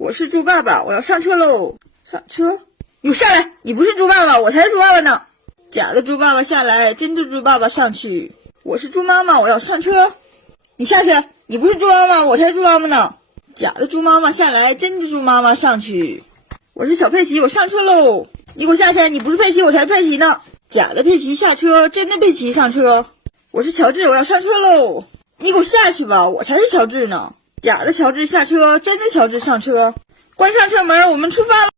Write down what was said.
我是猪爸爸，我要上车喽！上车？你下来！你不是猪爸爸，我才是猪爸爸呢！假的猪爸爸下来，真的猪爸爸上去。我是猪妈妈，我要上车。你下去！你不是猪妈妈，我才是猪妈妈呢！假的猪妈妈下来，真的猪妈妈上去。我是小佩奇，我上车喽！你给我下去！你不是佩奇，我才是佩奇呢！假的佩奇下车，真的佩奇上车。我是乔治，我要上车喽！你给我下去吧，我才是乔治呢！假的乔治下车，真的乔治上车。关上车门，我们出发了。